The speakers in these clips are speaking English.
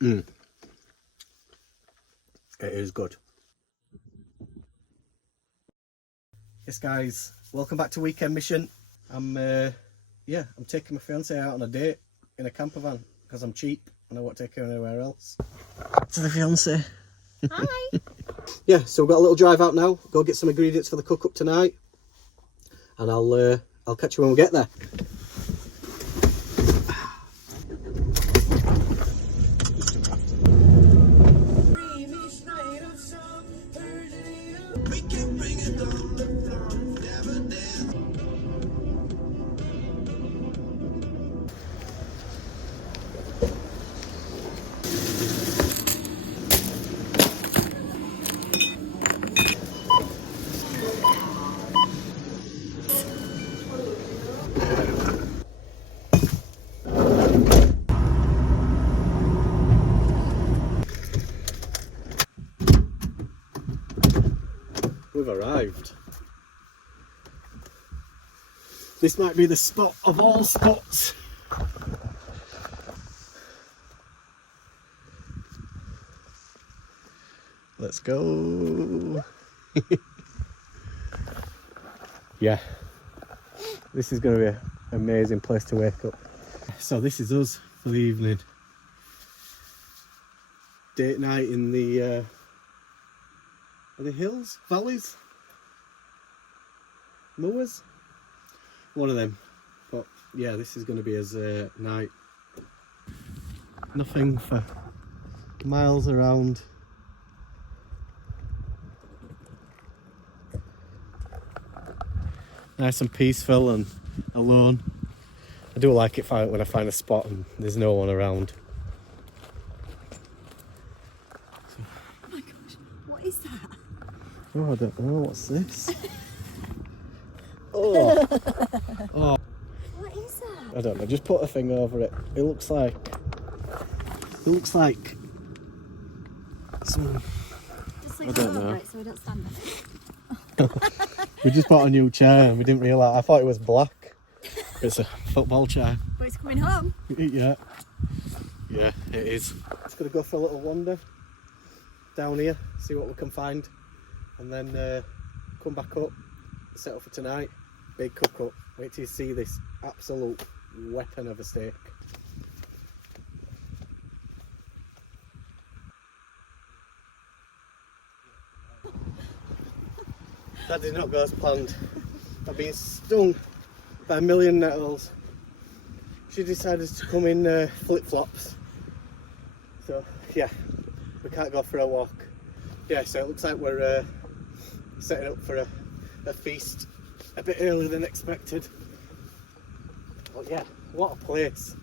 It is good. Yes guys, welcome back to Weekend Mission. I'm taking my fiance out on a date in a camper van because I'm cheap and I won't take her anywhere else. To the fiance. Hi. Yeah, so we've got a little drive out now. Go get some ingredients for the cook up tonight, and I'll catch you when we get there. We've arrived. This might be the spot of all spots. Let's go. Yeah, this is going to be an amazing place to wake up. So this is us for the evening. Date night in the are they hills? Valleys? Moors? One of them. But yeah, this is going to be his night. Nothing for miles around. Nice and peaceful and alone. I do like it when I find a spot and there's no one around. Oh my gosh, what is that? Oh, I don't know, what's this? Oh. Oh. What is that? I don't know, just put a thing over it. It looks like some... Just I leave it don't over know. it so we don't stand on it. We just bought a new chair and we didn't realise. I thought it was black. It's a football chair. But it's coming home. Yeah. Yeah, it is. Just gonna go for a little wander down here, see what we can find, and then come back up, set up for tonight. Big cook up. Wait till you see this absolute weapon of a steak. That did not go as planned. I've been stung by a million nettles. She decided to come in flip-flops. So yeah, we can't go for a walk. Yeah, so it looks like we're setting up for a feast a bit earlier than expected. But yeah, what a place.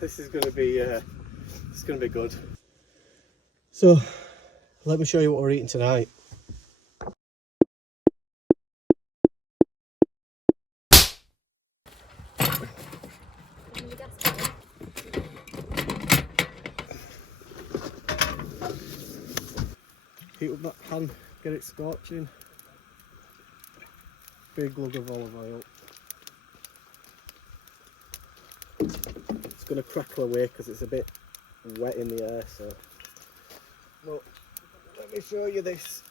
This is going to be good. So let me show you what we're eating tonight. Heat up that pan, get it scorching. Big lug of olive oil. It's going to crackle away because it's a bit wet in the air, so. But let me show you this.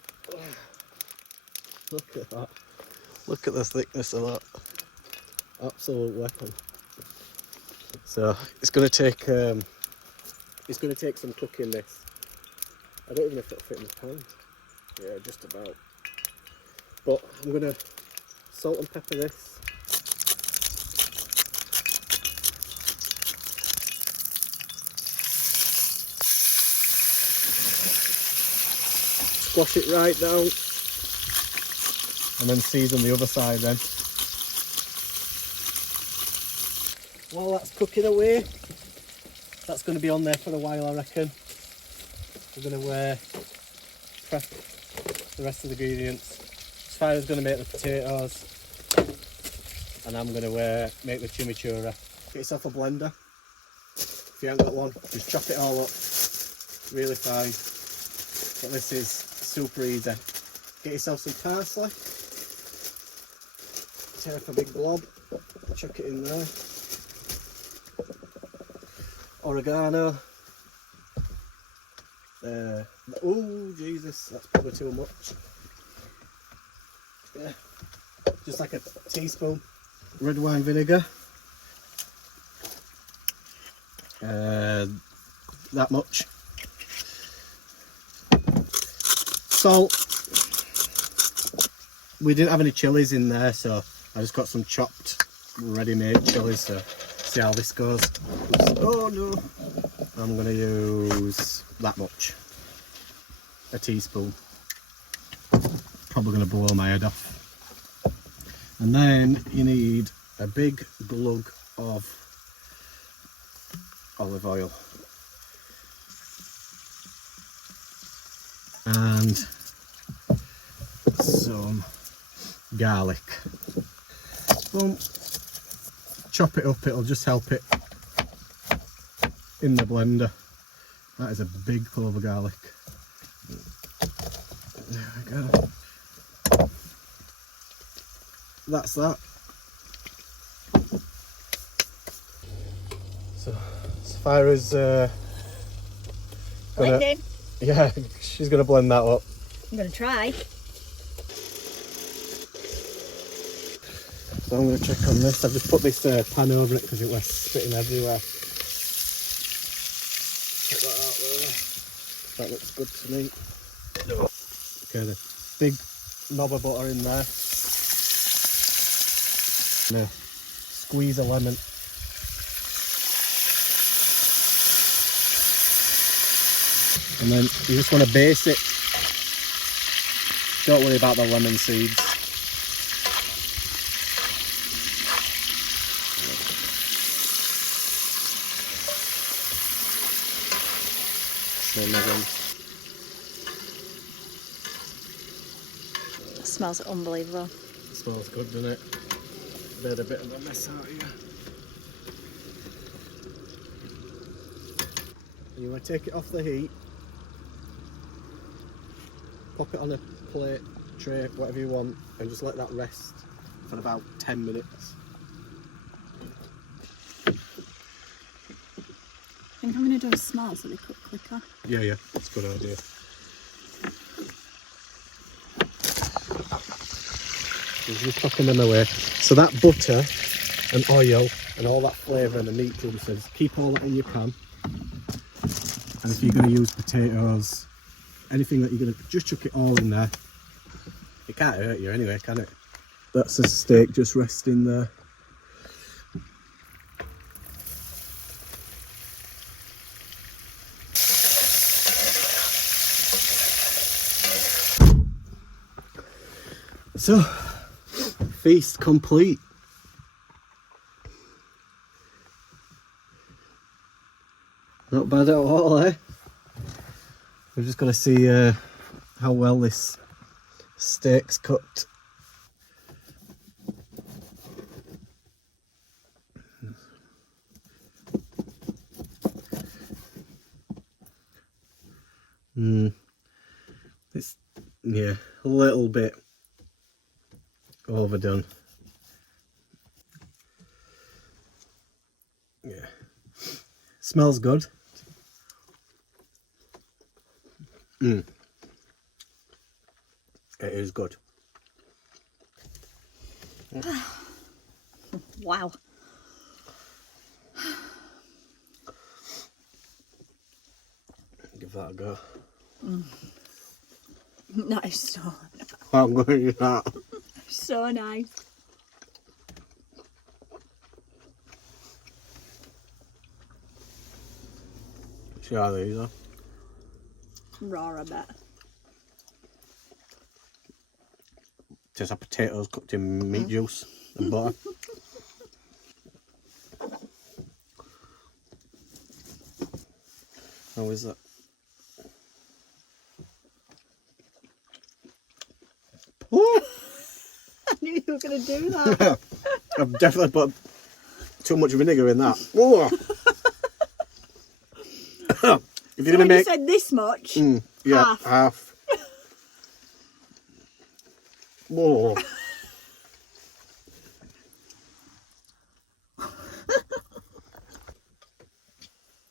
Look at that. Look at the thickness of that. Absolute weapon. So it's going to take some cooking, this. I don't even know if it'll fit in the pan. Yeah, just about. But I'm going to salt and pepper this. Squash it right down. And then season the other side then. While that's cooking away, that's going to be on there for a while, I reckon. We're going to prep the rest of the ingredients. Spider's going to make the potatoes, and I'm going to make the chimichurri. Get yourself a blender. If you haven't got one, just chop it all up really fine. But this is super easy. Get yourself some parsley. Tear up a big blob, chuck it in there. Oregano, Oh Jesus, that's probably too much. Yeah, just like a teaspoon red wine vinegar. That much. Salt. We didn't have any chilies in there, so I just got some chopped ready-made chilies, so see how this goes. Oops. Oh no! I'm going to use that much. A teaspoon. Probably going to blow my head off. And then you need a big glug of olive oil. And some garlic. Boom. Chop it up, it'll just help it in the blender. That is a big clove of garlic. There we go. That's that. So Sapphira's gonna, Blending. yeah, she's gonna blend that up. I'm going to try. So I'm going to check on this. I've just put this pan over it because it was spitting everywhere. Check that out there. That looks good to me. Okay, the big knob of butter in there. Now, squeeze a lemon. And then you just want to base it. Don't worry about the lemon seeds. It smells unbelievable. It smells good, doesn't it? Made a bit of a mess out here. You want to take it off the heat, pop it on a plate, tray, whatever you want, and just let that rest for about 10 minutes. I think I'm going to do a small so they cook quicker. Yeah, that's a good idea. Just cooking them away. So that butter and oil and all that flavour and the meat juices, keep all that in your pan. And if you're going to use potatoes, anything that you're going to, just chuck it all in there. It can't hurt you anyway, can it? That's a steak just resting there. So, feast complete. Not bad at all, eh? We're just going to see how well this steak's cooked. It's, yeah, a little bit overdone. Yeah. Smells good. It is good. Wow. Give that a go. That is so nice. I'm going to eat that. So nice. See how these are. Raw a bit. Tastes like potatoes cooked in meat juice and butter. How is that? Ooh! I knew you were going to do that. I've definitely put too much vinegar in that. Ooh! If you're So gonna make, you said this much, yeah, half. Whoa.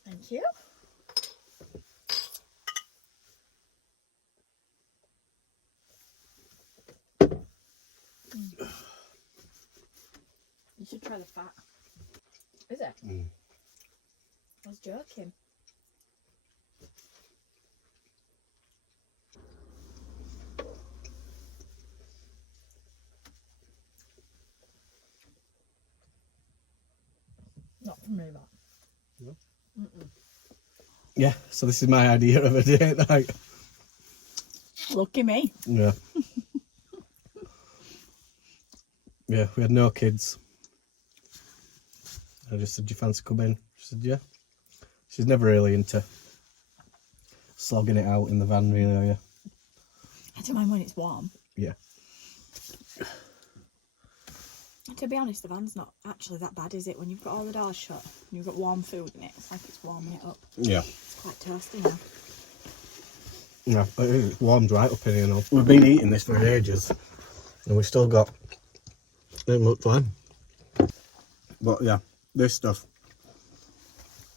Thank you. should try the fat. Is it? Mm. I was joking. Not for me, that. No? Mm-mm. Yeah, so this is my idea of a date night. Lucky me. Yeah. Yeah, we had no kids. I just said, do you fancy coming? She said, yeah. She's never really into slogging it out in the van, really, are you? I don't mind when it's warm. Yeah. To be honest, the van's not actually that bad, is it? When you've got all the doors shut and you've got warm food in it, it's like it's warming it up. Yeah. It's quite toasty now. Yeah, it's warmed right up in here now. We've been eating this for ages and we've still got it looked fine. But yeah, this stuff.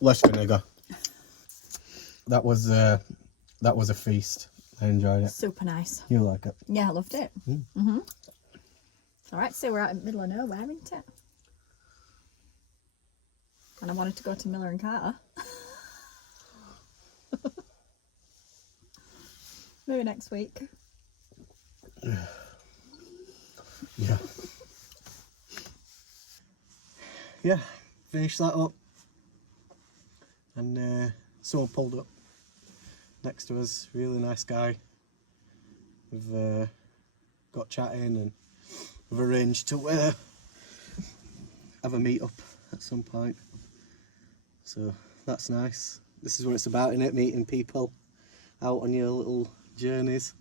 Less vinegar. That was a feast. I enjoyed it. Super nice. You like it? Yeah, I loved it. Mm. Mm-hmm. Alright, so we're out in the middle of nowhere, isn't it? And I wanted to go to Miller and Carter. Maybe next week. Yeah. Yeah, finished that up. And someone pulled up next to us, really nice guy. We've got chatting and we've arranged to have a meet up at some point. So that's nice. This is what it's about, innit? Meeting people out on your little journeys.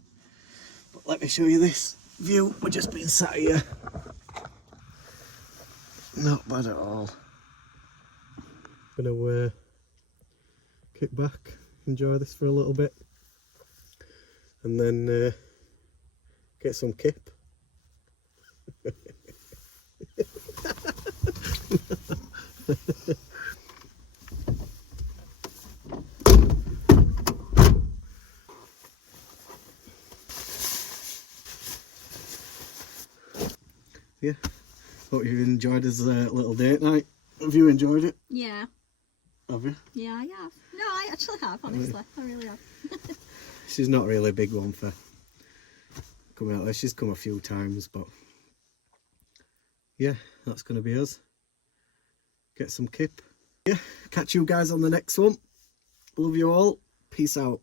But let me show you this view. We're just being sat here. Not bad at all. Gonna kick back, enjoy this for a little bit, and then get some kip. Yeah, hope you enjoyed this little date night. Have you enjoyed it? Yeah. Have you? Yeah, I have. No, I actually have, honestly. I really have. She's not really a big one for coming out there. She's come a few times, but yeah, that's going to be us. Get some kip. Yeah, catch you guys on the next one. Love you all. Peace out.